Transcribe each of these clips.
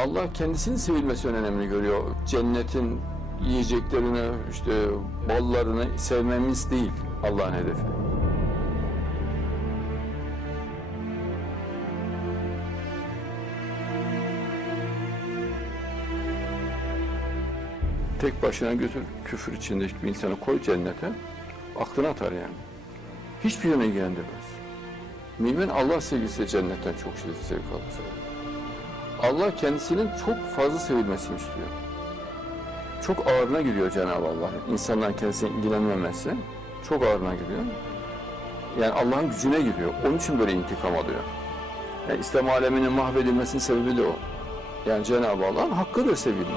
Allah kendisinin sevilmesi önemli görüyor. Cennetin yiyeceklerini, işte ballarını sevmemiz değil Allah'ın hedefi. Tek başına götür küfür içindeki bir insanı koy cennete, aklına atar yani. Hiçbir yöne ilgilendirmez. Mümin Allah sevgisi cennetten çok şiddetli zevk alır. Allah kendisinin çok fazla sevilmesini istiyor. Çok ağırına giriyor Cenab-ı Allah. İnsanların kendisine ilgilenmemesi çok ağırına giriyor. Yani Allah'ın gücüne giriyor. Onun için böyle intikam alıyor. Yani İslam aleminin mahvedilmesinin sebebi de o. Yani Cenab-ı Allah'ın da sevilmiyor.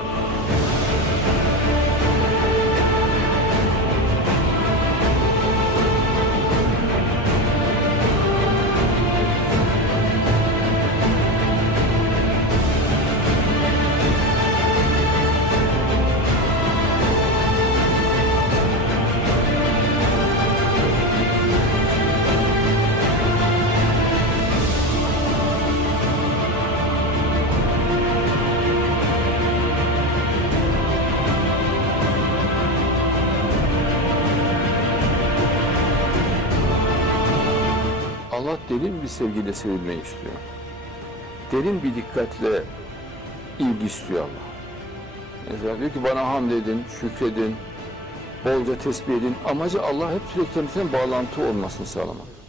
Allah derin bir sevgiyle sevilmeyi istiyor. Derin bir dikkatle ilgi istiyor Allah. Mesela diyor ki bana hamd edin, şükredin, bolca tesbih edin. Amacı Allah hep sürekli bağlantı olmasını sağlamak.